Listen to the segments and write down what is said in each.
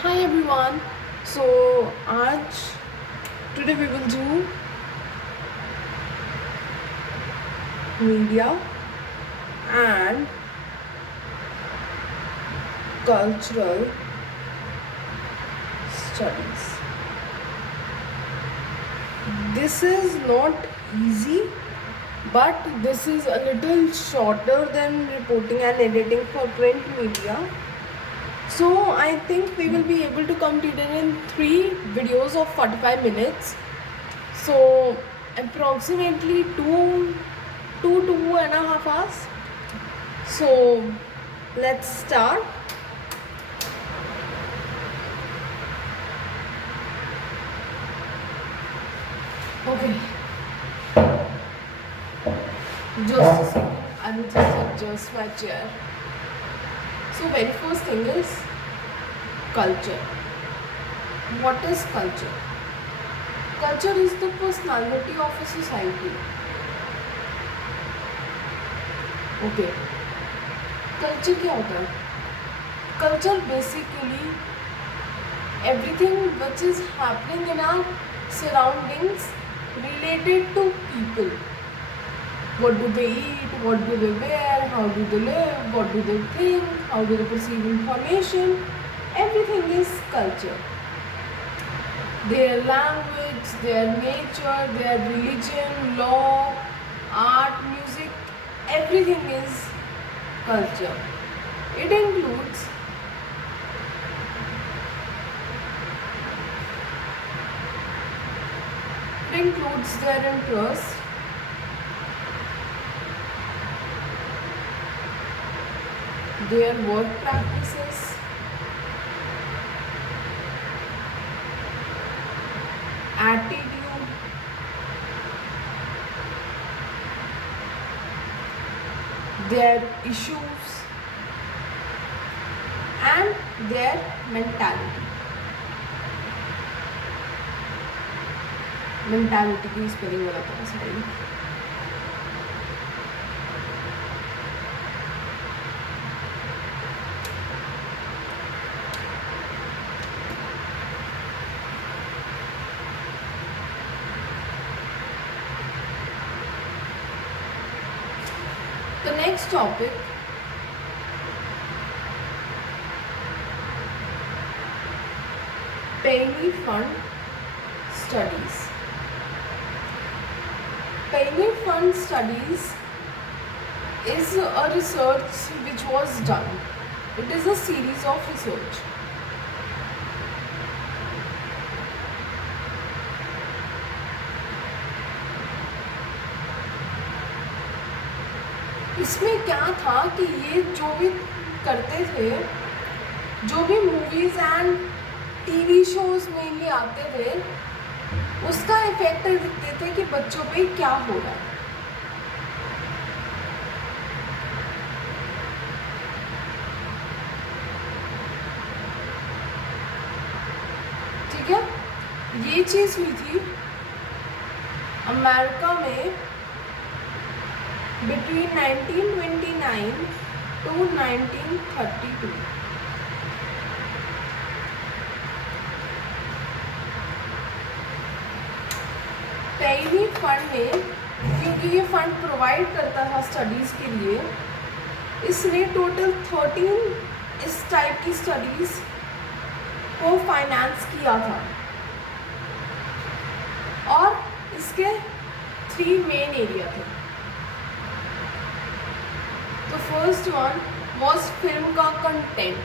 Hi everyone. So आज today we will do media and cultural studies. This is not easy, but this is a little shorter than reporting and editing for print media. So I think we will be able to complete it in 3 videos of 45 minutes. So approximately two and a half hours. So let's start. Okay, just a second. I will just adjust my chair. So very first thing is culture. What is culture? Culture is the personality of a society. Okay. Culture क्या होता है? Culture basically everything which is happening in our surroundings related to people. What do they eat? What do they wear? How do they live? What do they think? How do they perceive information? Everything is culture. Their language, their nature, their religion, law, art, music, everything is culture. It includes their interests, their work practices, attitude, their issues, and their mentality. Mentality की spelling बोला था सही. The next topic Penny Fund Studies. Penny Fund Studies is a research which was done. It is a series of research. इसमें क्या था कि ये जो भी करते थे, जो भी movies and TV shows mainly आते थे, उसका इफेक्ट देखते थे कि बच्चों पे क्या हो रहा है. ठीक है, ये चीज हुई थी अमेरिका में between 1929 to 1932. पेनी फंड ने, क्योंकि ये फंड प्रोवाइड करता था स्टडीज़ के लिए, इसने टोटल 13 इस टाइप की स्टडीज़ को फाइनेंस किया था. और इसके 3 मेन एरिया थे. तो फर्स्ट वन वॉज फिल्म का कंटेंट.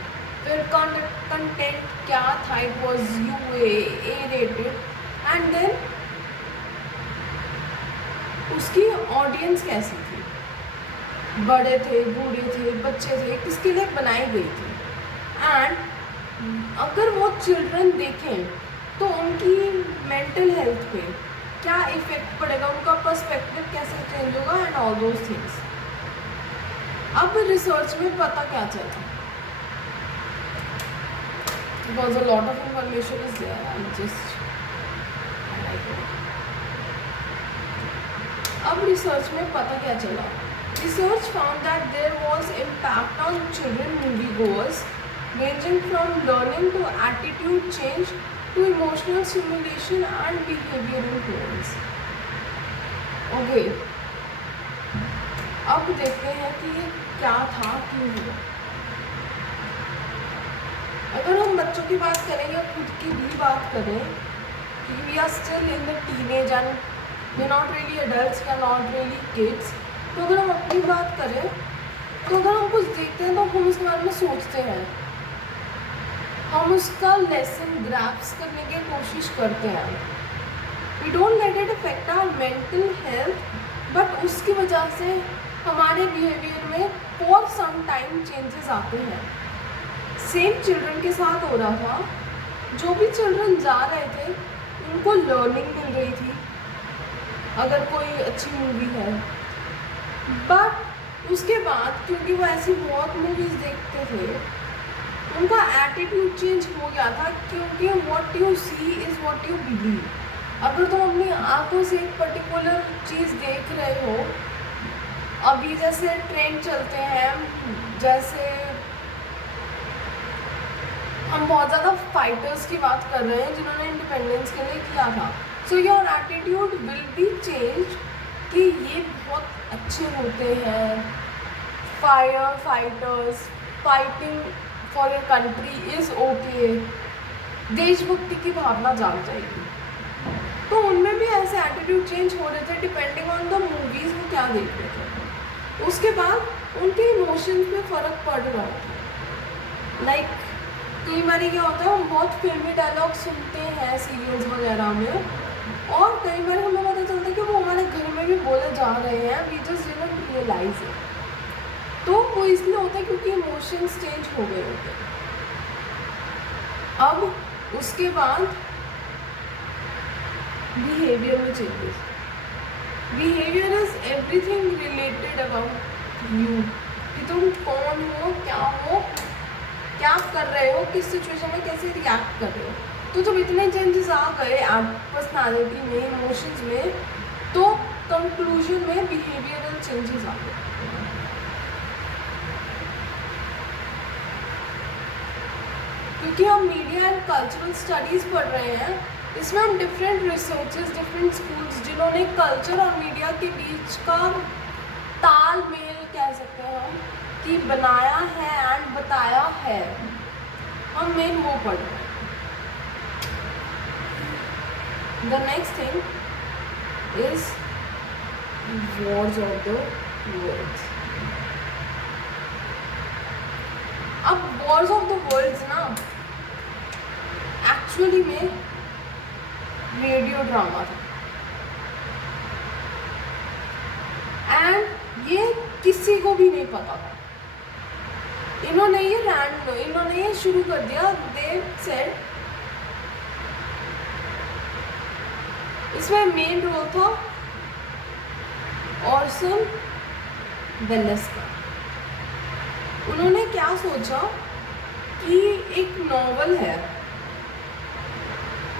फिल्म का कंटेंट क्या था? It was UA rated. And then उसकी ऑडियंस कैसी थी? बड़े थे, बूढ़े थे, बच्चे थे, किसके लिए बनाई गई थी? एंड अगर वो चिल्ड्रन देखें तो उनकी मेंटल हेल्थ पे क्या इफेक्ट पड़ेगा, उनका पर्सपेक्टिव कैसे चेंज होगा एंड ऑल दोज थिंग्स. अब रिसर्च में पता क्या चला? Because a lot of information is there, I just अब रिसर्च में पता क्या चला? Research found that there was impact on children moviegoers ranging from learning to attitude change to emotional stimulation and behavioral tones. Okay, अब देखते हैं कि ये क्या था, क्यों हुआ। अगर हम बच्चों की बात करें या खुद की भी बात करें, कि we are still in the teenage and we not really adults या नॉट रियली किड्स, तो अगर हम अपनी बात करें तो अगर हम कुछ देखते हैं तो हम उसके बारे में सोचते हैं, हम उसका लेसन ग्रैप्स करने की कोशिश करते हैं। We don't let it affect our mental health, but उसकी वजह से हमारे बिहेवियर में फॉर सम टाइम चेंजेस आते हैं। सेम चिल्ड्रन के साथ हो रहा था, जो भी चिल्ड्रन जा रहे थे उनको लर्निंग मिल रही थी अगर कोई अच्छी मूवी है, बट उसके बाद क्योंकि वो ऐसी बहुत मूवीज़ देखते थे, उनका एटीट्यूड चेंज हो गया था, क्योंकि what you see is what you believe. अगर तुम अपनी आंखों से एक पर्टिकुलर चीज़ देख रहे हो, अभी जैसे ट्रेंड चलते हैं, जैसे हम बहुत ज़्यादा फाइटर्स की बात कर रहे हैं जिन्होंने इंडिपेंडेंस के लिए किया था, so your attitude will be change कि ये बहुत अच्छे होते हैं, fire fighters, fighting for your country is okay, देशभक्ति की भावना जाग जाएगी। तो उनमें भी ऐसे एटीट्यूड चेंज हो रहे थे डिपेंडिंग ऑन द मूवीज़ वो क्या देख रहे थे। उसके बाद उनके इमोशंस में फ़र्क पड़ रहा था। लाइक कई बार क्या होता है, हम बहुत फिल्मी डायलॉग सुनते हैं सीरियल्स वगैरह में, और कई बार हमें पता चलता है कि वो हमारे घर में भी बोले जा रहे हैं, we just didn't realize it. तो वो इसलिए होता है क्योंकि इमोशंस चेंज हो गए होते हैं। अब उसके बाद बिहेवियर में changes. Behaviour is everything related about you, कि तुम कौन हो, क्या कर रहे हो, किस सिचुएशन में कैसे रिएक्ट कर रहे हो। तो जब इतने चेंजेस आ गए पर्सनालिटी में, इमोशंस में, तो कंक्लूजन में बिहेवियरल चेंजेस आ गए। क्योंकि हम मीडिया एंड कल्चरल स्टडीज़ पढ़ रहे हैं, इसमें हम डिफरेंट रिसर्चेस, डिफरेंट स्कूल्स जिन्होंने कल्चर और मीडिया के बीच का तालमेल कह सकते हैं हम कि बनाया है एंड बताया है, हम मेन वो पढ़ रहे हैं। The next thing is wars of the worlds. अब वॉर्स ऑफ द वर्ल्ड्स ना एक्चुअली में रेडियो ड्रामा था, एंड ये किसी को भी नहीं पता था। इन्होंने ये शुरू कर दिया। दे सेड, इसमें मेन रोल था ऑर्सन वेलेस का। उन्होंने क्या सोचा कि एक नॉवल है,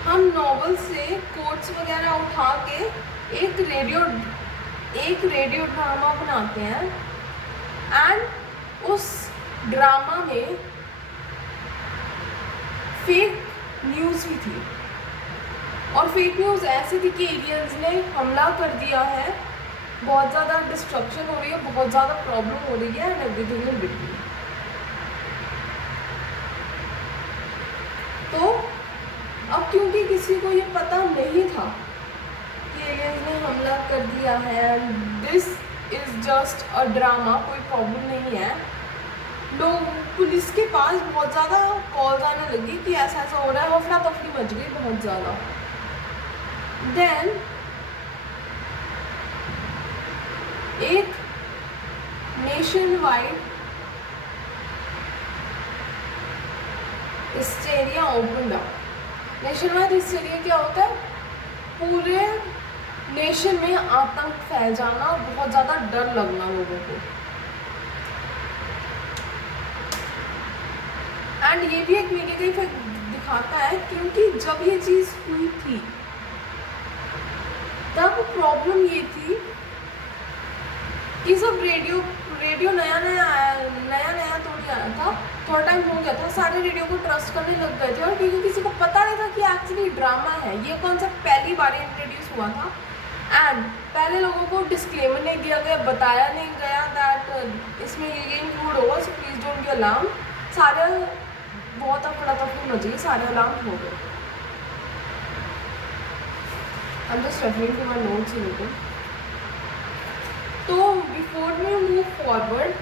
हम नॉवल से कोट्स वगैरह उठा के एक रेडियो ड्रामा बनाते हैं, एंड उस ड्रामा में फेक न्यूज़ भी थी, और फेक न्यूज़ ऐसी थी कि एलियंस ने हमला कर दिया है, बहुत ज़्यादा डिस्ट्रक्शन हो रही है, बहुत ज़्यादा प्रॉब्लम हो रही है, एंड एवरीथिंग इन बिटवीन। तो अब क्योंकि किसी को ये पता नहीं था कि एलियंस ने हमला कर दिया है, this is just a drama, कोई प्रॉब्लम नहीं है, लोग पुलिस के पास बहुत ज़्यादा कॉल्स आने लगी कि ऐसा ऐसा हो रहा है, अफरा तफरी मच गई बहुत ज़्यादा। देन एक nation wide hysteria open up. Nation wide hysteria क्या होता है? पूरे नेशन में आतंक फैल जाना, बहुत ज़्यादा डर लगना लोगों को। एंड ये भी एक मीडिया का इफेक्ट दिखाता है, क्योंकि जब ये चीज़ हुई थी तब प्रॉब्लम ये थी कि सब रेडियो रेडियो नया नया थोड़ी आया था, थोड़ा टाइम हो गया था, सारे रेडियो को ट्रस्ट करने लग गए थे और क्योंकि किसी को पता नहीं था कि एक्चुअली ड्रामा है। ये कॉन्सेप्ट पहली बार इंट्रोड्यूस हुआ था एंड पहले लोगों को डिस्क्लेमर नहीं दिया गया, बताया नहीं गया दैट इसमें ये इंक्लूड होगा, so please don't be alarm. सारे बहुत अफड़ा तफड़ी मची, सारे अलार्म हो गए। I am just referring to my notes in it. तो बिफोर वी मूव फॉरवर्ड,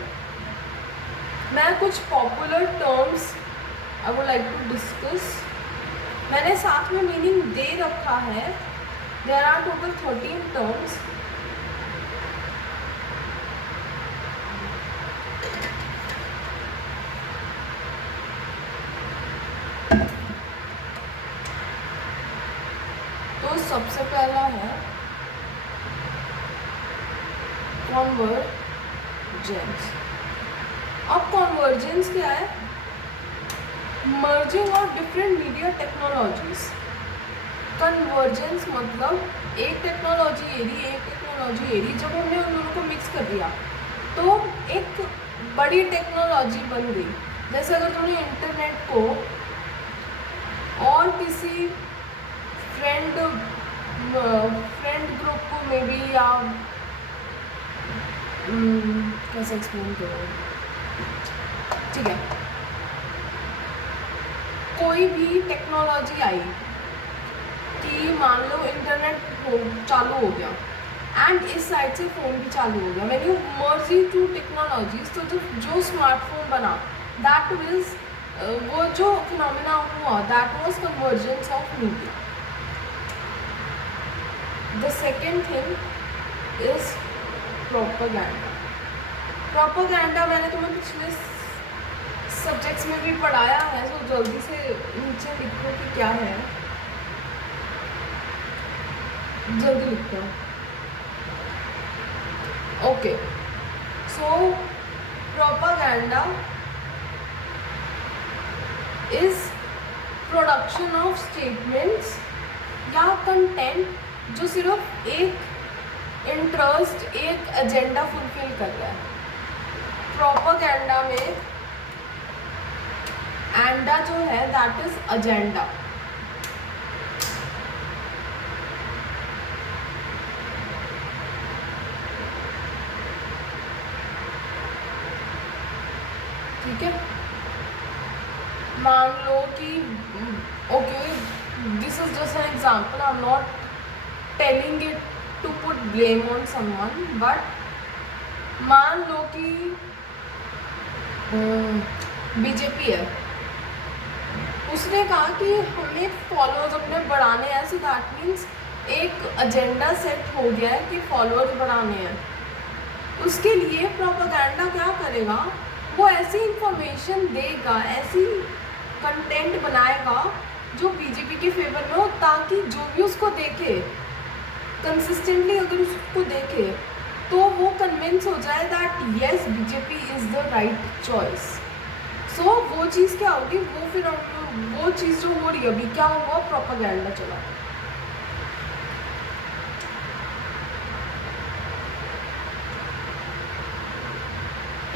मैं कुछ popular terms I would like to discuss. मैंने साथ में मीनिंग दे रखा है। There are total 13 terms. तो सबसे पहला है कॉन्वर्जेंस। अब कॉन्वर्जेंस क्या है? Merging of different media technologies. Convergence मतलब एक टेक्नोलॉजी एरी जब हमने उन दोनों को मिक्स कर दिया तो एक बड़ी टेक्नोलॉजी बन गई। जैसे अगर तुमने इंटरनेट को और किसी फ्रेंड ग्रुप को मे बी या कैसे एक्सप्लेन करूँ, ठीक है, कोई भी टेक्नोलॉजी आई कि मान लो इंटरनेट चालू हो गया एंड इस साइड से फ़ोन भी चालू हो गया, when you merge two technologies, तो जो स्मार्टफोन बना दैट मीन्स वो जो फिनोमेना हुआ that was convergence of media. The second thing is propaganda. Propaganda मैंने तुम्हें पिछले सब्जेक्ट्स में भी पढ़ाया है, तो जल्दी से नीचे लिखो कि क्या है, जल्दी लिखो। Okay, so propaganda is production of statements या कंटेंट जो सिर्फ एक इंटरेस्ट, एक एजेंडा फुलफिल कर रहा है। प्रोपेगेंडा में एंडा जो है दैट इज एजेंडा। ठीक है, मान लो कि okay, this is just an example, I am not telling it to put blame on someone, but मान लो कि बीजेपी है, उसने कहा कि हमें फॉलोअर्स अपने बढ़ाने हैं, सो दैट मीन्स एक एजेंडा सेट हो गया है कि फॉलोअर्स बढ़ाने हैं। उसके लिए प्रोपेगेंडा क्या करेगा, वो ऐसी इंफॉर्मेशन देगा, ऐसी कंटेंट बनाएगा जो बीजेपी के फेवर में हो, ताकि जो भी उसको देखे कंसिस्टेंटली, अगर उसको देखे तो वो कन्विंस हो जाए that yes BJP is the right choice. So वो चीज़ क्या होगी, वो चीज़ जो हो रही है अभी, क्या हुआ, प्रोपेगेंडा चला।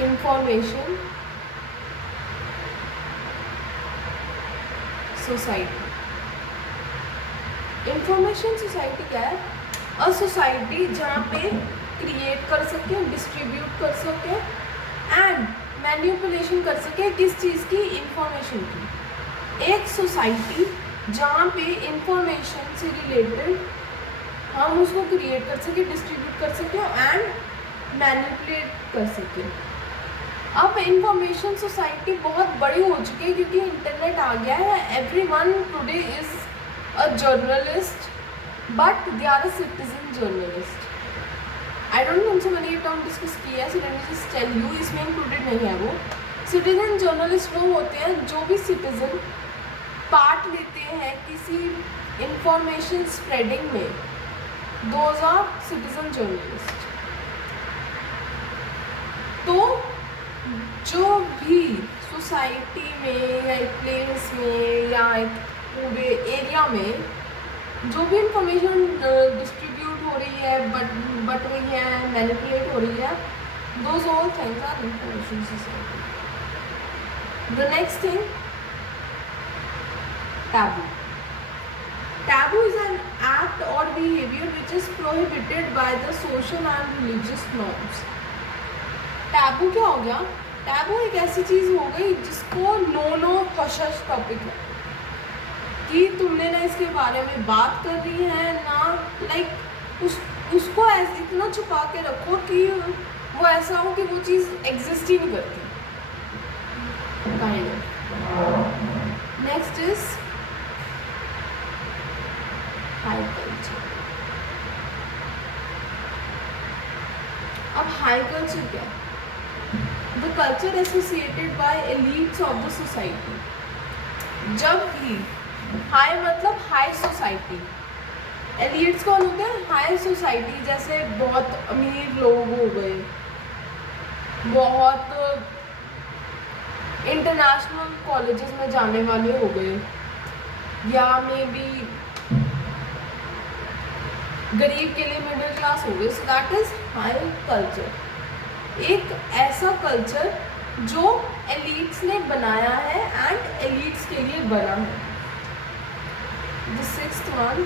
Information society. इंफॉर्मेशन सोसाइटी क्या है? अ सोसाइटी जहाँ पे क्रिएट कर सके, डिस्ट्रीब्यूट कर सके एंड मैनिपुलेशन कर सके किस चीज़ की, इंफॉर्मेशन की। एक सोसाइटी जहाँ पे इंफॉर्मेशन से रिलेटेड हम उसको क्रिएट कर सके, डिस्ट्रीब्यूट कर सके एंड मैनिपुलेट कर सके। अब इंफॉर्मेशन सोसाइटी बहुत बड़ी हो चुकी है क्योंकि इंटरनेट आ गया है। Everyone today is a journalist but they are a citizen journalist. I don't know, हमसे मैंने ये टर्म डिस्कस किया है, so let me just tell you, इसमें इंक्लूडेड नहीं है वो। सिटीजन जर्नलिस्ट वो होते हैं जो भी सिटीजन पार्ट लेते हैं किसी इंफॉर्मेशन स्प्रेडिंग में, दोज आर सिटीजन जर्नलिस्ट। तो जो भी सोसाइटी में या एक प्लेस में या एक पूरे एरिया में जो भी इंफॉर्मेशन डिस्ट्रीब्यूट हो रही है, बट रही है, मैनिपुलेट हो रही है, Those all things are information society. The next thing, taboo. Taboo is an act or behavior which is prohibited by the social and religious norms. Taboo क्या हो गया? टैबू एक ऐसी चीज़ हो गई जिसको नो हश टॉपिक है कि तुमने ना इसके बारे में बात करनी है ना, लाइक उसको ऐसे इतना छुपा के रखो कि वो ऐसा हो कि वो चीज़ एग्जिस्ट ही नहीं करती, kind of. Next is high culture. अब हाई कल्चर क्या है? The culture associated by elites of the society. जब भी हाई मतलब हाई सोसाइटी, एलीट्स कौन होते हैं? हाई सोसाइटी, जैसे बहुत अमीर लोग हो गए, बहुत इंटरनेशनल कॉलेजेस में जाने वाले हो गए, या मे बी गरीब के लिए मिडिल क्लास हो गए। सो दैट इज हाई कल्चर। एक ऐसा कल्चर जो एलीट्स ने बनाया है एंड एलीट्स के लिए बना है। The sixth one,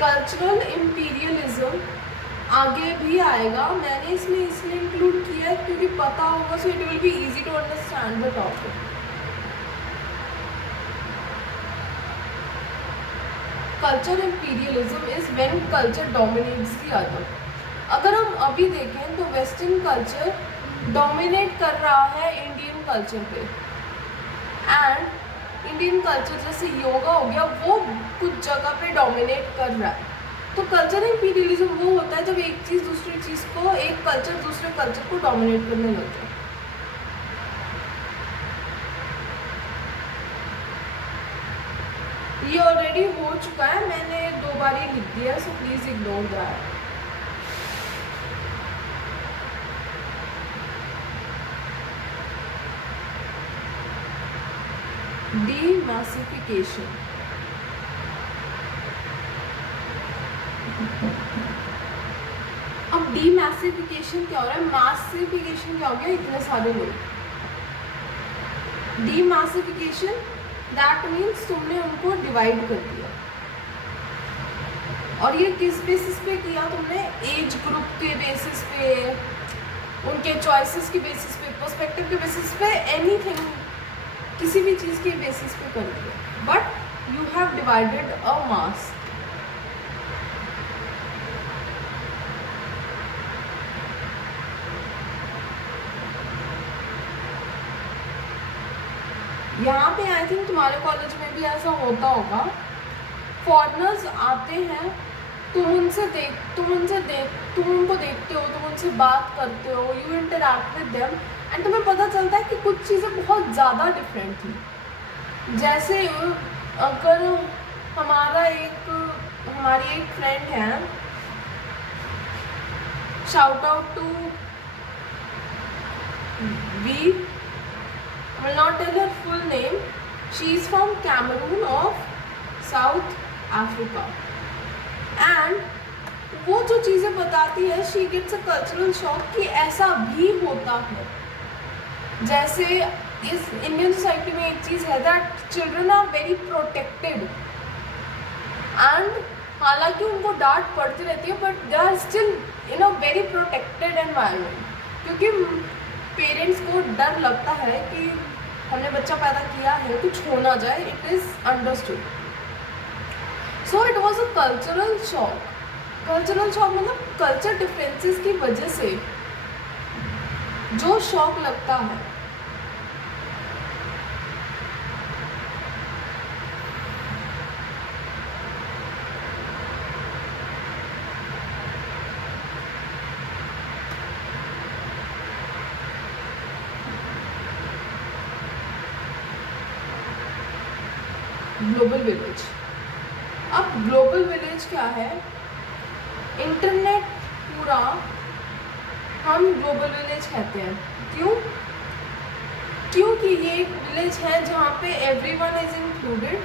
cultural imperialism. आगे भी आएगा, मैंने इसमें इसलिए इंक्लूड किया है क्योंकि पता होगा, so it will be easy to understand the topic. Culture imperialism is when culture dominates the other. अगर हम अभी देखें तो वेस्टर्न कल्चर डोमिनेट कर रहा है इंडियन कल्चर पे, एंड इंडियन कल्चर जैसे योगा हो गया वो कुछ जगह पे डोमिनेट कर रहा है। तो कल्चर इंपीरियलिज्म वो होता है जब एक चीज़ दूसरी चीज़ को, एक कल्चर दूसरे कल्चर को डोमिनेट करने लगता है। ये ऑलरेडी हो चुका है, मैंने 2 बार ही लिख दिया, सो प्लीज इग्नोर दैट। डीमासिफिकेशन। अब डीमासिफिकेशन क्या हो रहा है? मासिफिकेशन क्या हो गया? इतने सारे लोग। डीमासिफिकेशन दैट मीन्स तुमने उनको डिवाइड कर दिया, और ये किस बेसिस पे किया तुमने? एज ग्रुप के बेसिस पे, उनके चॉइसेस के बेसिस पे, पर्सपेक्टिव के बेसिस पे, एनीथिंग, किसी भी चीज़ के बेसिस पे कर दिया, बट यू हैव डिवाइडेड अ मास। यहाँ पे आई थिंक तुम्हारे कॉलेज में भी ऐसा होता होगा, फॉरेनर्स आते हैं, तुम उनको देखते हो, तुम उनसे बात करते हो, you interact with them, and तुम्हें पता चलता है कि कुछ चीज़ें बहुत ज़्यादा डिफरेंट थी। जैसे अगर हमारी एक फ्रेंड है, shout out to we, will not tell her full name, she is from Cameroon of South Africa, and वो जो चीज़ें बताती है, she gets a cultural shock कि ऐसा भी होता है। जैसे इस इंडियन सोसाइटी में एक चीज़ है that children are very protected, and हालांकि उनको डांट पड़ती रहती है, but they are still in a very protected environment, क्योंकि पेरेंट्स को डर लगता है कि हमने बच्चा पैदा किया है, कुछ हो ना जाए, it is understood. So it was a cultural shock. Cultural shock मतलब कल्चर डिफरेंसेस की वजह से जो शॉक लगता है। Global village. अब ग्लोबल विलेज क्या है? इंटरनेट पूरा हम ग्लोबल विलेज कहते हैं। क्यों? क्योंकि ये एक विलेज है जहाँ पे everyone is included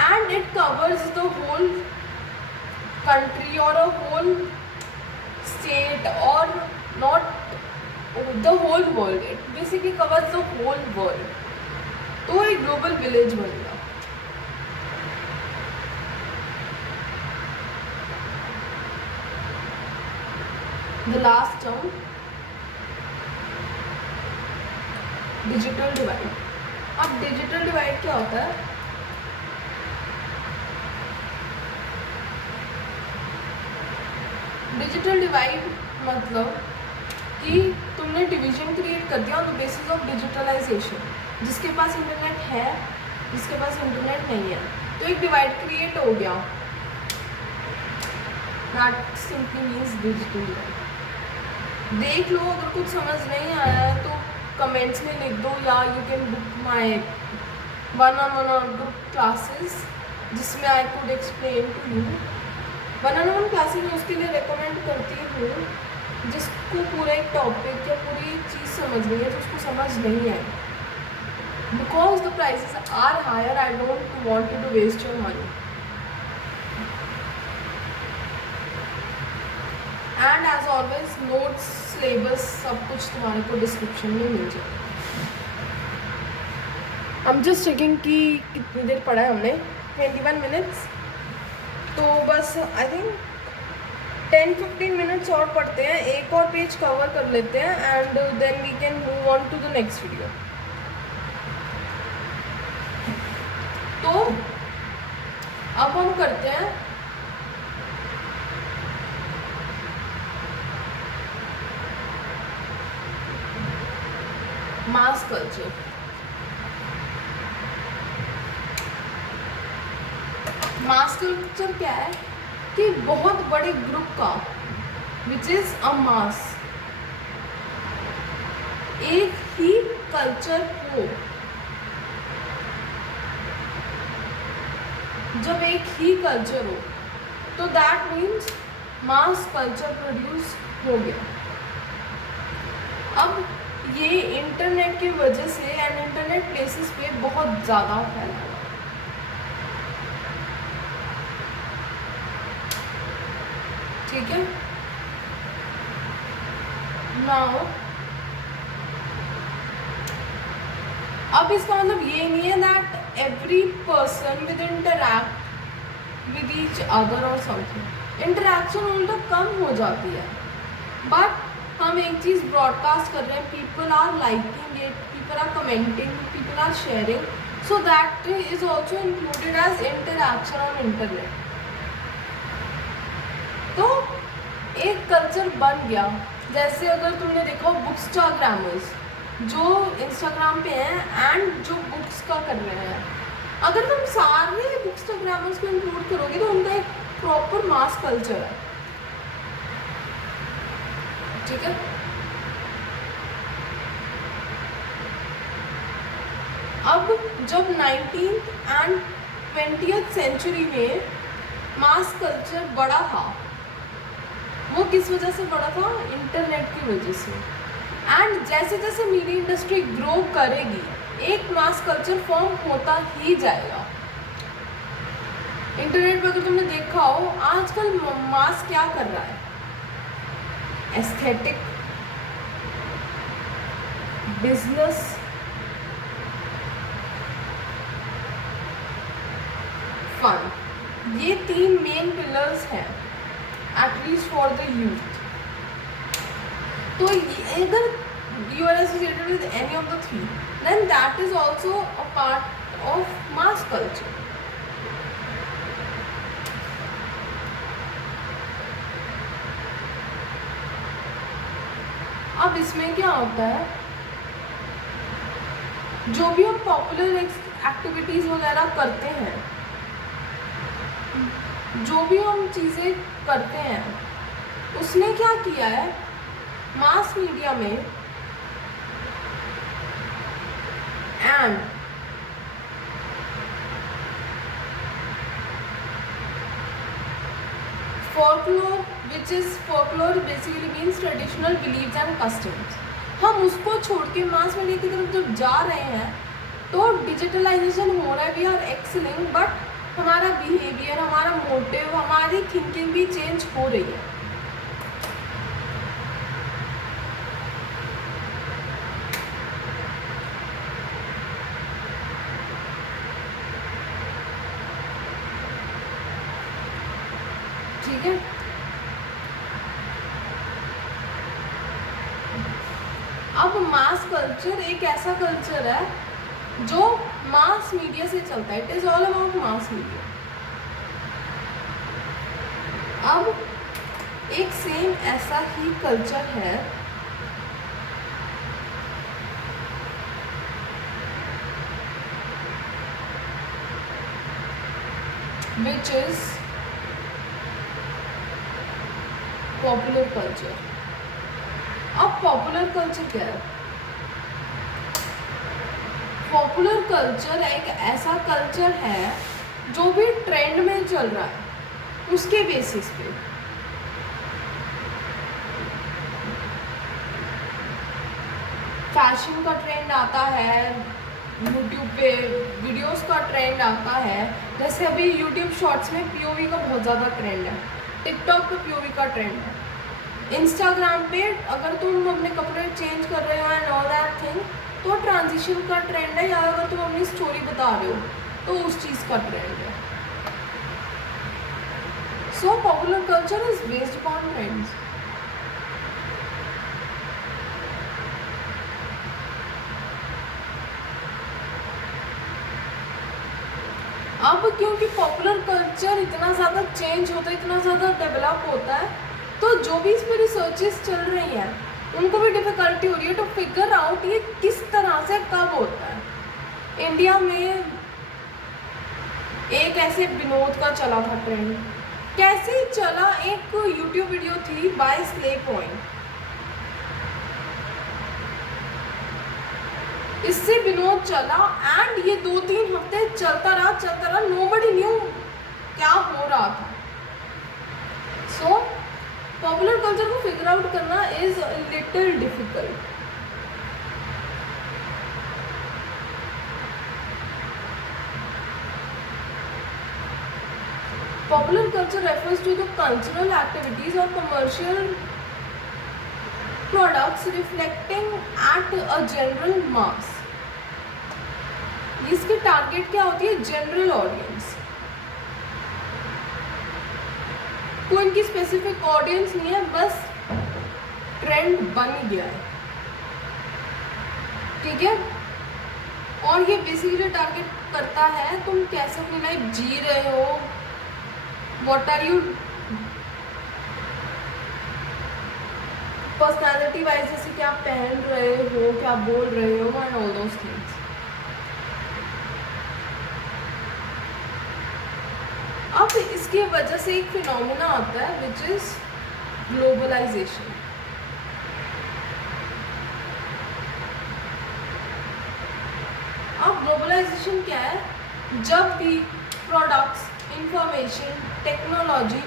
and it covers the whole country or a whole state or not the whole world. It basically covers the whole world. तो एक ग्लोबल विलेज बन गया. The last term, digital divide. अब digital divide क्या होता है? Digital divide मतलब कि तुमने डिवीजन क्रिएट कर दिया on the basis of digitalization. जिसके पास इंटरनेट है, जिसके पास इंटरनेट नहीं है, तो एक डिवाइड क्रिएट हो गया. That simply means digital divide. देख लो, अगर कुछ समझ नहीं आया है तो कमेंट्स में लिख दो, या you can book my one on one group classes जिसमें I could explain to you. One on one classes में उसके लिए रिकमेंड करती हूँ जिसको पूरा एक टॉपिक या पूरी एक चीज़ समझनी है तो उसको समझ नहीं है. Because the prices are higher, I don't want you to waste your money. And as always notes, syllabus सब कुछ तुम्हारे को डिस्क्रिप्शन में मिल जाए. हम जस्ट चेकिंग कि कितनी देर पढ़ा है हमने. 21 मिनट्स. तो बस आई थिंक 10-15 मिनट्स और पढ़ते हैं, एक और पेज कवर कर लेते हैं and then we can move on to the next video. तो अब हम करते हैं मास कल्चर. मास कल्चर क्या है कि बहुत बड़े ग्रुप का, विच इज अ मास, एक ही कल्चर हो. जब एक ही कल्चर हो तो that means mass culture produce हो गया. अब ये इंटरनेट की वजह से एंड इंटरनेट प्लेसेस पे बहुत ज़्यादा फैला है. ठीक है. नाउ अब इसका मतलब ये नहीं है that every person with interact with each other और समथिंग. इंटरैक्शन उल्टा कम हो जाती है, बट हम एक चीज़ ब्रॉडकास्ट कर रहे हैं. People are liking it, people are commenting, people are sharing, so that is also included as interaction on internet. तो एक कल्चर बन गया. जैसे अगर तुमने देखा बुक्सटाग्रामर्स जो इंस्टाग्राम पे हैं एंड जो बुक्स का कर रहे हैं, अगर तुम सारे बुक्सटाग्रामर्स को इंक्लूड करोगे तो उनका एक प्रॉपर मास कल्चर है. ठीक है. अब जब 19th एंड 20th सेंचुरी में मास कल्चर बड़ा था, वो किस वजह से बड़ा था? इंटरनेट की वजह से. एंड जैसे जैसे मीडिया इंडस्ट्री ग्रो करेगी, एक मास कल्चर फॉर्म होता ही जाएगा. इंटरनेट पर अगर तुमने देखा हो, आजकल मास क्या कर रहा है? एस्थेटिक, बिजनेस, फन, ये 3 मेन पिलर्स हैं एटलीस्ट फॉर द यूथ. तो अगर you are associated with any of the 3, then that is also a part of mass culture. अब इसमें क्या होता है, जो भी हम पॉपुलर एक्टिविटीज वगैरह करते हैं, जो भी हम चीज़ें करते हैं, उसने क्या किया है, मास मीडिया में and folklore, which is folklore basically means traditional beliefs and customs. हम उसको छोड़ के मास मीडिया की तरफ जब जा रहे हैं तो डिजिटलाइजेशन हो रहा है, वी आर एक्सेलिंग, बट हमारा बिहेवियर, हमारा मोटिव, हमारी थिंकिंग भी चेंज हो रही है. ठीक है। अब मास कल्चर एक ऐसा कल्चर है जो मास मीडिया से चलता है। It is all about mass media. अब एक सेम ऐसा ही कल्चर है which is पॉपुलर कल्चर। अब पॉपुलर कल्चर क्या है? पॉपुलर कल्चर एक ऐसा कल्चर है जो भी ट्रेंड में चल रहा है उसके बेसिस पे। फैशन का ट्रेंड आता है, यूट्यूब पे वीडियोस का ट्रेंड आता है। जैसे अभी यूट्यूब शॉर्ट्स में पीओवी का बहुत ज़्यादा ट्रेंड है, टिकटॉक पे पीओवी का ट्रेंड है, इंस्टाग्राम पे अगर तुम अपने कपड़े चेंज कर रहे हो एंड ऑल दैट थिंग तो ट्रांजिशन का ट्रेंड है, या अगर तुम अपनी स्टोरी बता रहे हो तो उस चीज़ का ट्रेंड है। सो popular culture is based upon trends. अब क्योंकि पॉपुलर कल्चर इतना ज़्यादा चेंज होता है, इतना ज़्यादा डेवलप होता है, तो जो भी इस पर रिसर्चेस चल रही हैं उनको भी डिफ़िकल्टी हो रही है टू फिगर आउट ये किस तरह से कब होता है। इंडिया में एक ऐसे विनोद का चला था ट्रेंड, कैसे चला, एक यूट्यूब वीडियो थी बाय स्ले पॉइंट, इससे विनोद चला एंड ये 2-3 हफ्ते चलता रहा, नोबडी न्यू क्या हो रहा था। सो पॉपुलर कल्चर को फिगर आउट करना is little difficult. Popular culture refers to the cultural activities और commercial products reflecting at a general mass। इसकी टारगेट क्या होती है? General audience. कोई इनकी स्पेसिफिक ऑडियंस नहीं है, बस ट्रेंड बन ही गया है, ठीक है। और ये बेसिकली टारगेट करता है तुम कैसे अपनी लाइफ जी रहे हो, what are you personality wise, जैसे क्या पहन रहे हो, क्या बोल रहे हो एंड ऑल दोस थिंग्स। अब इसकी वजह से एक फिनोमिना आता है विच इज ग्लोबलाइजेशन। अब ग्लोबलाइजेशन क्या है? जब भी प्रोडक्ट्स, इंफॉर्मेशन, टेक्नोलॉजी,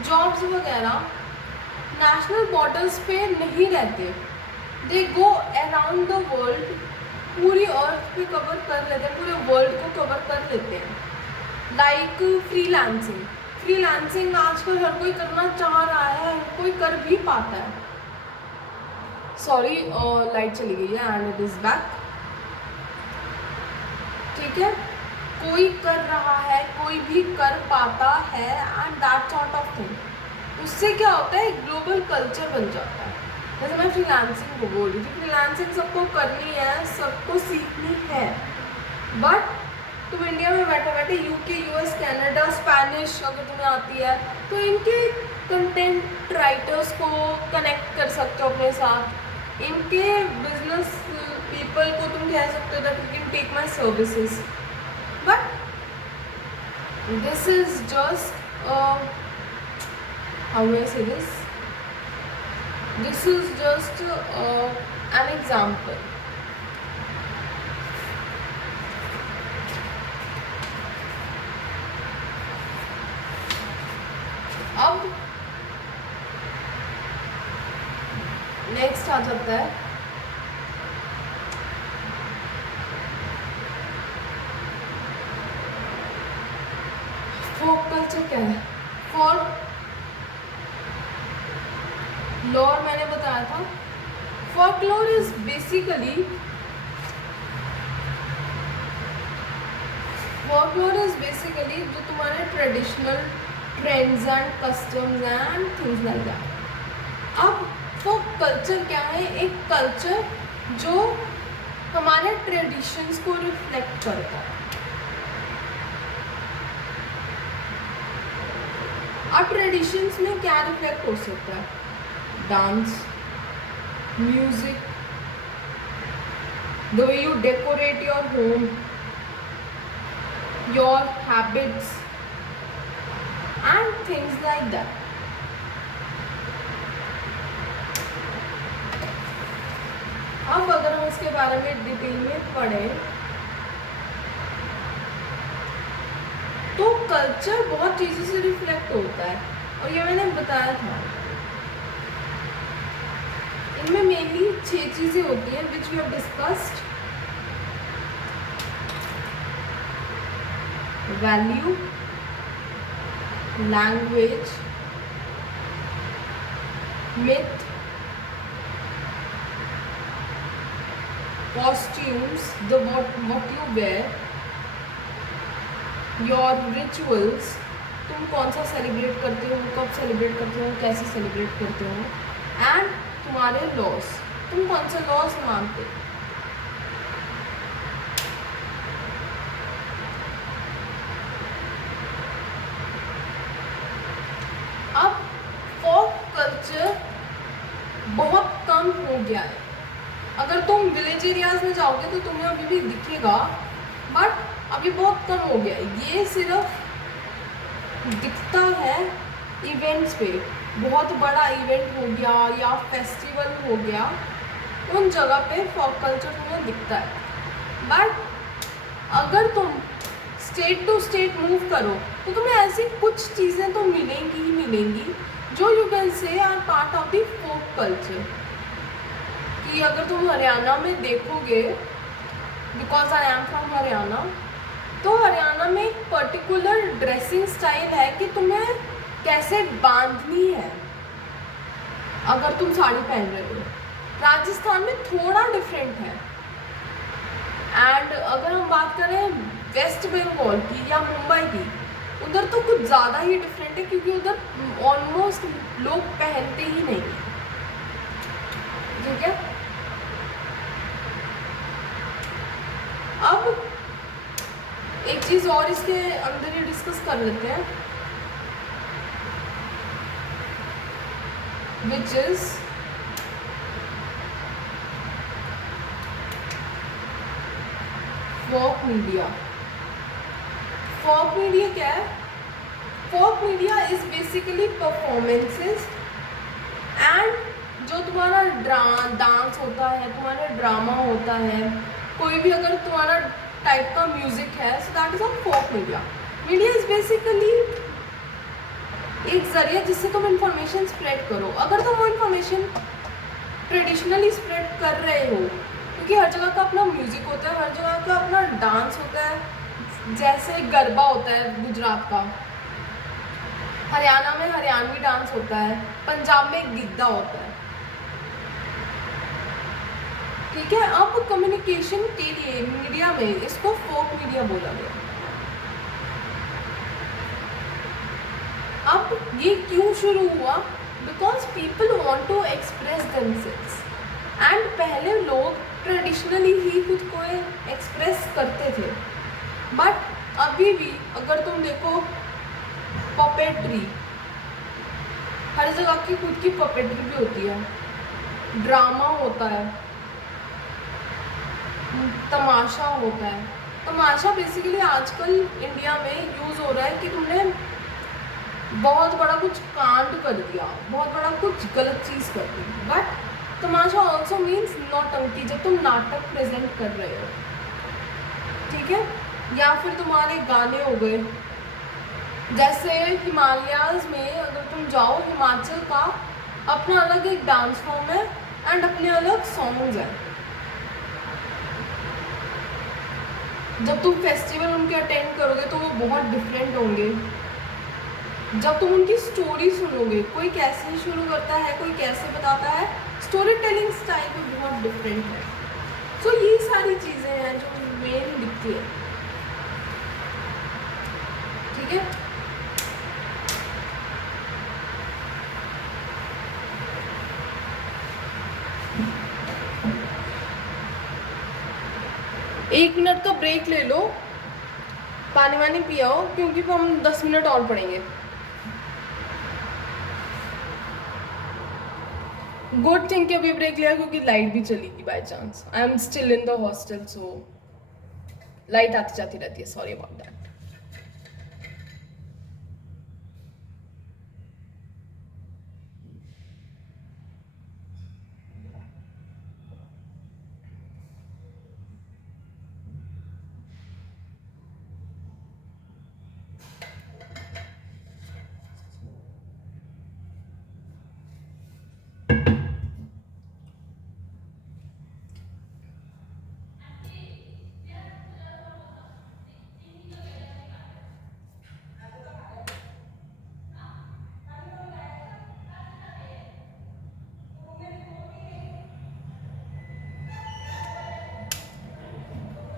जॉब्स वगैरह नेशनल बॉर्डर्स पे नहीं रहते, दे गो अराउंड द वर्ल्ड, पूरी अर्थ पे कवर कर लेते हैं, पूरे वर्ल्ड को कवर कर लेते हैं। लाइक फ्रीलांसिंग, फ्रीलांसिंग आजकल हर कोई करना चाह रहा है, हर कोई कर भी पाता है। सॉरी लाइट चली गई है एंड इट इज़ बैक, ठीक है। कोई कर रहा है, कोई भी कर पाता है and that sort of thing. उससे क्या होता है? ग्लोबल कल्चर बन जाता है। जैसे मैं फ्रीलांसिंग को बोल रही थी, फ्रीलांसिंग सबको करनी है, सबको सीखनी है, बट तुम इंडिया में बैठे बैठे यूके, यूएस, कनाडा, स्पेनिश अगर तुम्हें आती है तो इनके कंटेंट राइटर्स को कनेक्ट कर सकते हो अपने साथ, इनके बिजनेस पीपल को तुम कह सकते हो that you can take my services, but this is just how do I say this? This is just an example. अब नेक्स्ट आ जाता है फोक कल्चर। क्या है फोक? लॉर मैंने बताया था। फोकलोर इज बेसिकली जो तुम्हारे traditional trends and customs and things like that. अब वो कल्चर क्या है? एक कल्चर जो हमारे ट्रेडिशंस को रिफ्लेक्ट करता है। अब ट्रेडिशंस में क्या रिफ्लेक्ट हो सकता है? Dance, music, the way you decorate your home, your habits and things like that. अब अगर हम इसके बारे में डिटेल में पढ़ें तो कल्चर बहुत चीज़ों से रिफ्लेक्ट होता है, और ये मैंने बताया था। इनमें मेनली 6 चीज़ें होती हैं which we have discussed. Value, language, myth, costumes, the what you wear, your rituals, तुम कौन सा सेलिब्रेट करते हो, कब सेलिब्रेट करते हो, कैसे सेलिब्रेट करते हो, एंड तुम्हारे लॉस, तुम कौन से लॉस मानते हो। अब फोक कल्चर बहुत कम हो गया है। अगर तुम विलेज एरियाज में जाओगे तो तुम्हें अभी भी दिखेगा, बट अभी बहुत कम हो गया है। ये सिर्फ दिखता है इवेंट्स पे, बहुत बड़ा इवेंट हो गया या फेस्टिवल हो गया, उन जगह पे फोक कल्चर तुम्हें दिखता है। बट अगर तुम स्टेट टू स्टेट मूव करो तो तुम्हें ऐसी कुछ चीज़ें तो मिलेंगी ही मिलेंगी जो you can say are part of the folk culture. कि अगर तुम हरियाणा में देखोगे, because I am from Haryana, तो हरियाणा में एक पर्टिकुलर ड्रेसिंग स्टाइल है कि तुम्हें कैसे बांधनी है अगर तुम साड़ी पहन रहे हो। राजस्थान में थोड़ा डिफरेंट है। एंड अगर हम बात करें वेस्ट बंगाल की या मुंबई की, उधर तो कुछ ज़्यादा ही डिफरेंट है, क्योंकि उधर ऑलमोस्ट लोग पहनते ही नहीं। ठीक है, अब एक चीज़ और इसके अंदर ही डिस्कस कर लेते हैं, which is folk media. Folk media क्या है? Folk media is basically performances and जो तुम्हारा डांस होता है, तुम्हारा ड्रामा होता है, कोई भी अगर तुम्हारा टाइप का म्यूजिक है, so that is a folk media. Media is basically एक जरिया जिससे तुम इंफॉर्मेशन स्प्रेड करो। अगर तुम वो इंफॉर्मेशन ट्रेडिशनली स्प्रेड कर रहे हो, क्योंकि हर जगह का अपना म्यूजिक होता है, हर जगह का अपना डांस होता है। जैसे गरबा होता है गुजरात का, हरियाणा में हरियाणवी डांस होता है, पंजाब में गिद्दा होता है। ठीक है, अब कम्युनिकेशन के लिए मीडिया में इसको फोक मीडिया बोला गया। अब ये क्यों शुरू हुआ? Because people want to express themselves, and पहले लोग ट्रेडिशनली ही खुद को एक्सप्रेस करते थे। बट अभी भी अगर तुम देखो, पपेट्री, हर जगह की खुद की पपेट्री भी होती है, ड्रामा होता है, तमाशा होता है। तमाशा बेसिकली आजकल इंडिया में यूज़ हो रहा है कि तुमने बहुत बड़ा कुछ कांड कर दिया, बहुत बड़ा कुछ गलत चीज़ कर दी। बट तमाशा ऑल्सो मीन्स नौटंकी, जब तुम नाटक प्रेजेंट कर रहे हो। ठीक है, या फिर तुम्हारे गाने हो गए, जैसे हिमालयाज में अगर तुम जाओ, हिमाचल का अपना अलग एक डांस फॉर्म है एंड अपने अलग सॉन्ग्स हैं। जब तुम फेस्टिवल उनके अटेंड करोगे तो वो बहुत डिफरेंट होंगे। जब तुम उनकी स्टोरी सुनोगे, कोई कैसे शुरू करता है, कोई कैसे बताता है, स्टोरी टेलिंग स्टाइल भी बहुत डिफरेंट है। सो ये सारी चीज़ें हैं जो मेन दिखती है। ठीक है, 1 मिनट का ब्रेक ले लो, पानी वानी पियाओ, क्योंकि हम 10 मिनट और पढ़ेंगे। गुड थिंग कि अभी ब्रेक लिया, क्योंकि लाइट भी चलेगी by chance. I am still in the hostel, so light आती जाती रहती है, सॉरी अबाउट दैट।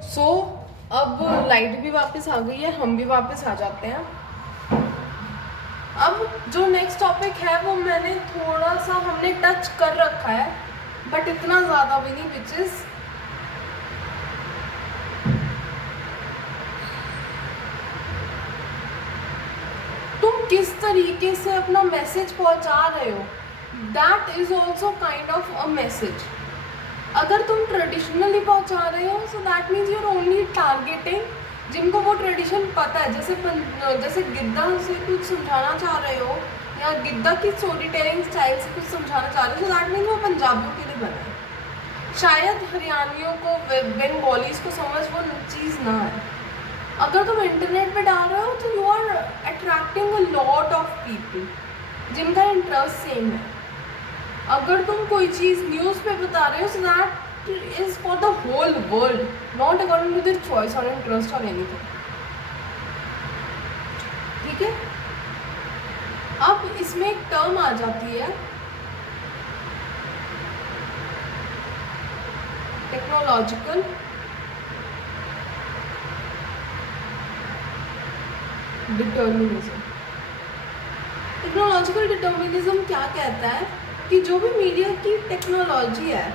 सो अब लाइट भी वापस आ गई है, हम भी वापस आ जाते हैं। अब जो नेक्स्ट टॉपिक है वो मैंने थोड़ा सा हमने टच कर रखा है, बट इतना ज़्यादा भी नहीं, विच इज़ तुम किस तरीके से अपना मैसेज पहुंचा रहे हो, that is also kind of a message. अगर तुम ट्रेडिशनली पहुंचा रहे हो, so that means you are only targeting जिनको वो ट्रेडिशन पता है। जैसे गिद्दा से कुछ समझाना चाह रहे हो, या गिद्दा की स्टोरी टेलिंग स्टाइल से कुछ समझाना चाह रहे हो, सो दैट मीन्स वो पंजाबियों के लिए बना है। शायद हरियाणियों को, बंगालीज को समझ वो चीज़ ना है। अगर तुम इंटरनेट पे डाल रहे हो तो you are attracting a lot of people जिनका इंटरेस्ट सेम है। अगर तुम कोई चीज़ न्यूज़ पे बता रहे हो, so that is for the whole world, not according to their choice और इंटरेस्ट और एनीथिंग। ठीक है, अब इसमें एक टर्म आ जाती है टेक्नोलॉजिकल डिटर्मिनिज्म। टेक्नोलॉजिकल डिटर्मिनिज्म क्या कहता है कि जो भी मीडिया की टेक्नोलॉजी है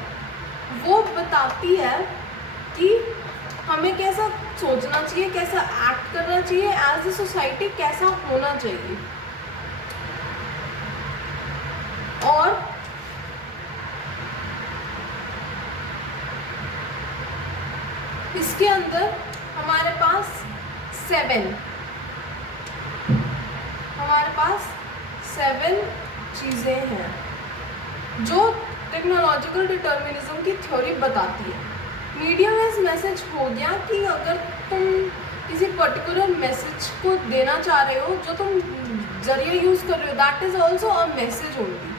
वो बताती है कि हमें कैसा सोचना चाहिए, कैसा एक्ट करना चाहिए, एज ए सोसाइटी कैसा होना चाहिए। और इसके अंदर हमारे पास 7 चीज़ें हैं जो टेक्नोलॉजिकल डिटर्मिनिज्म की थ्योरी बताती है। मीडिया में इस मैसेज हो गया कि अगर तुम किसी पर्टिकुलर मैसेज को देना चाह रहे हो, जो तुम जरिए यूज़ कर रहे हो, that is also a message only.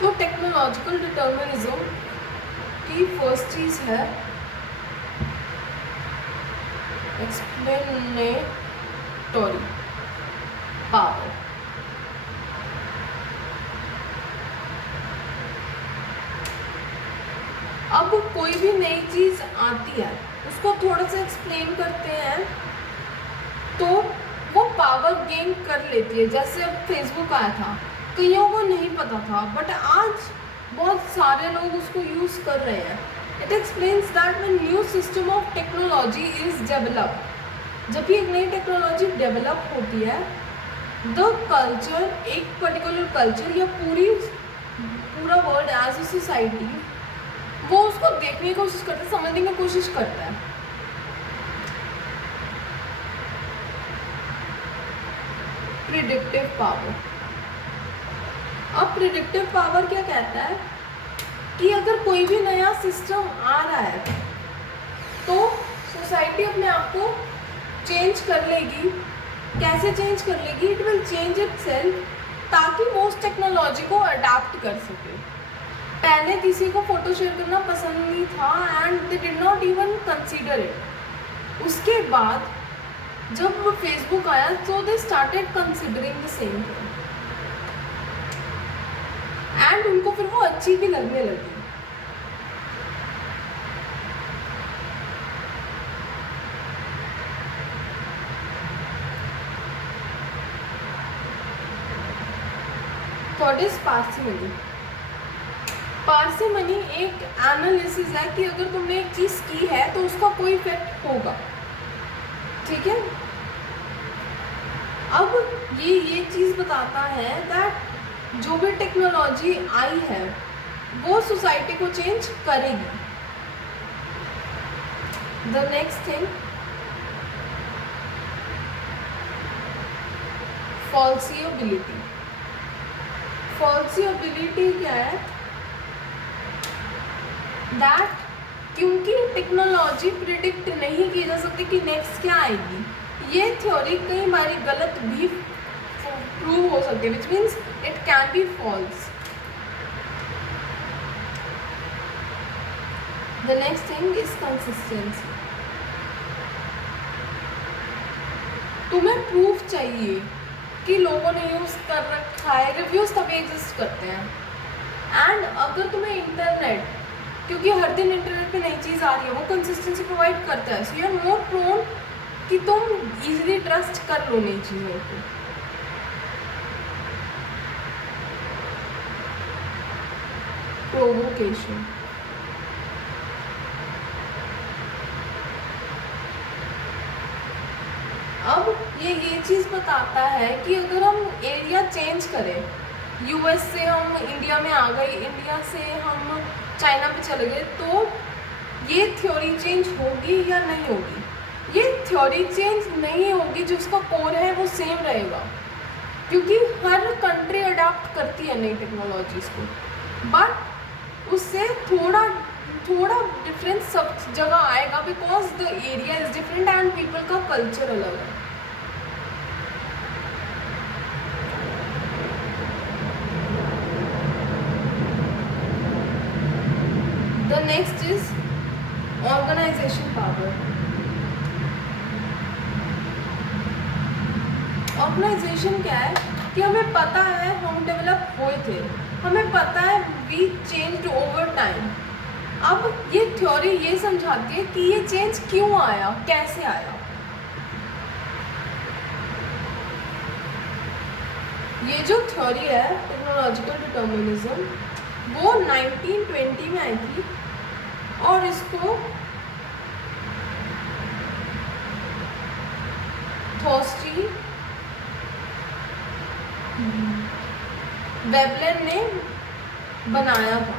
तो टेक्नोलॉजिकल डिटर्मिनिज्म की फर्स्ट चीज़ है एक्सप्लेनेटरी पावर। अब कोई भी नई चीज़ आती है, उसको थोड़ा सा एक्सप्लेन करते हैं तो वो पावर गेन कर लेती है। जैसे अब फेसबुक आया था, कईयों को नहीं पता था, बट आज बहुत सारे लोग उसको यूज़ कर रहे हैं। It explains that when new system of technology is develop, जब भी एक नई टेक्नोलॉजी डेवलप होती है, द कल्चर, एक पर्टिकुलर कल्चर या पूरा वर्ल्ड एज ए सोसाइटी वो उसको देखने की कोशिश करता है, समझने की कोशिश करता है। Predictive power. अब प्रिडिक्टिव पावर क्या कहता है कि अगर कोई भी नया सिस्टम आ रहा है तो सोसाइटी अपने आप को चेंज कर लेगी। कैसे चेंज कर लेगी? इट विल चेंज इटसेल्फ, ताकि वो उस टेक्नोलॉजी को अडाप्ट कर सके। पहले किसी को फोटो शेयर करना पसंद नहीं था and they did not even consider it. उसके बाद जब फेसबुक आया तो they started considering the same thing and उनको फिर वो अच्छी भी लगने लगी। Third is parsimony. पार्सिमनी एक एनालिसिस है कि अगर तुमने एक चीज़ की है तो उसका कोई इफेक्ट होगा, ठीक है। अब ये चीज़ बताता है दैट जो भी टेक्नोलॉजी आई है वो सोसाइटी को चेंज करेगी। The next thing, fallibility. Fallibility क्या है? दैट क्योंकि टेक्नोलॉजी प्रिडिक्ट नहीं की जा सकती कि नेक्स्ट क्या आएगी, ये थ्योरी कई बार गलत भी प्रूव हो सकती है, which means it can be false. The next thing is consistency. तुम्हें प्रूफ चाहिए कि लोगों ने यूज़ कर रखा है, रिव्यूज़ तभी एग्जिस्ट करते हैं। एंड अगर तुम्हें इंटरनेट, क्योंकि हर दिन इंटरनेट पे नई चीज़ आ रही है, वो कंसिस्टेंसी प्रोवाइड करता है, so you are more prone कि तुम इजीली ट्रस्ट कर लो नई चीज़ों को। प्रोवोकेशन। अब ये चीज़ बताता है कि अगर हम एरिया चेंज करें, यूएस से हम इंडिया में आ गए, इंडिया से हम चाइना पे चले गए, तो ये थ्योरी चेंज होगी या नहीं होगी? ये थ्योरी चेंज नहीं होगी, जो उसका कोर है वो सेम रहेगा, क्योंकि हर कंट्री अडाप्ट करती है नई टेक्नोलॉजीज़ को, बट उससे थोड़ा डिफरेंस सब जगह आएगा, because the area is different and people का कल्चर अलग है। The next is organisation power. Organisation क्या है कि हमें पता है हम डेवलप हुए थे, हमें पता है वी चेंज्ड ओवर टाइम। अब ये थ्योरी ये समझाती है कि ये चेंज क्यों आया, कैसे आया। ये जो थ्योरी है टेक्नोलॉजिकल डिटर्मिनिज्म, वो 1920 में आई थी और इसको थॉर्स्टी वेबलर ने बनाया था,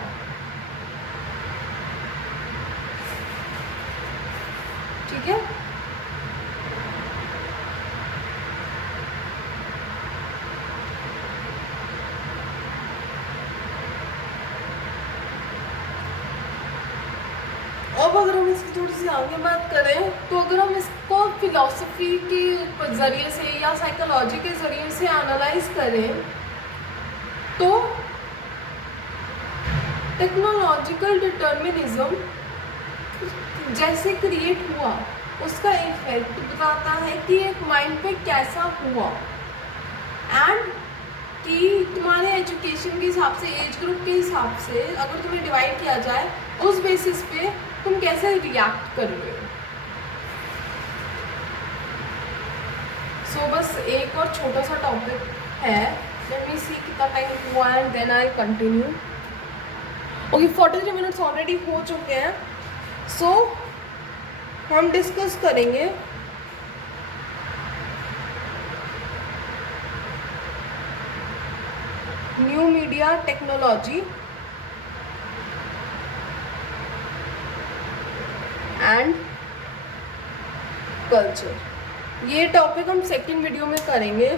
ठीक है। अब अगर हम इसकी थोड़ी सी आगे बात करें, तो अगर हम इसको फिलॉसफी के ज़रिए से या साइकोलॉजी के ज़रिए से एनालाइज करें, तो टेक्नोलॉजिकल डिटर्मिनिज्म जैसे क्रिएट हुआ, उसका इफेक्ट बताता है कि एक माइंड पे कैसा हुआ, एंड कि तुम्हारे एजुकेशन के हिसाब से, एज ग्रुप के हिसाब से अगर तुम्हें डिवाइड किया जाए, उस बेसिस पे तुम कैसे रिएक्ट कर रहे हो। सो बस एक और छोटा सा टॉपिक है, लेट मी सी कितना टाइम हुआ and then I continue. Okay, 43 minutes already हो चुके हैं। सो हम डिस्कस करेंगे new media technology and culture. ये टॉपिक हम सेकंड वीडियो में करेंगे।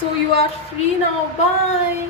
So you are free now, bye.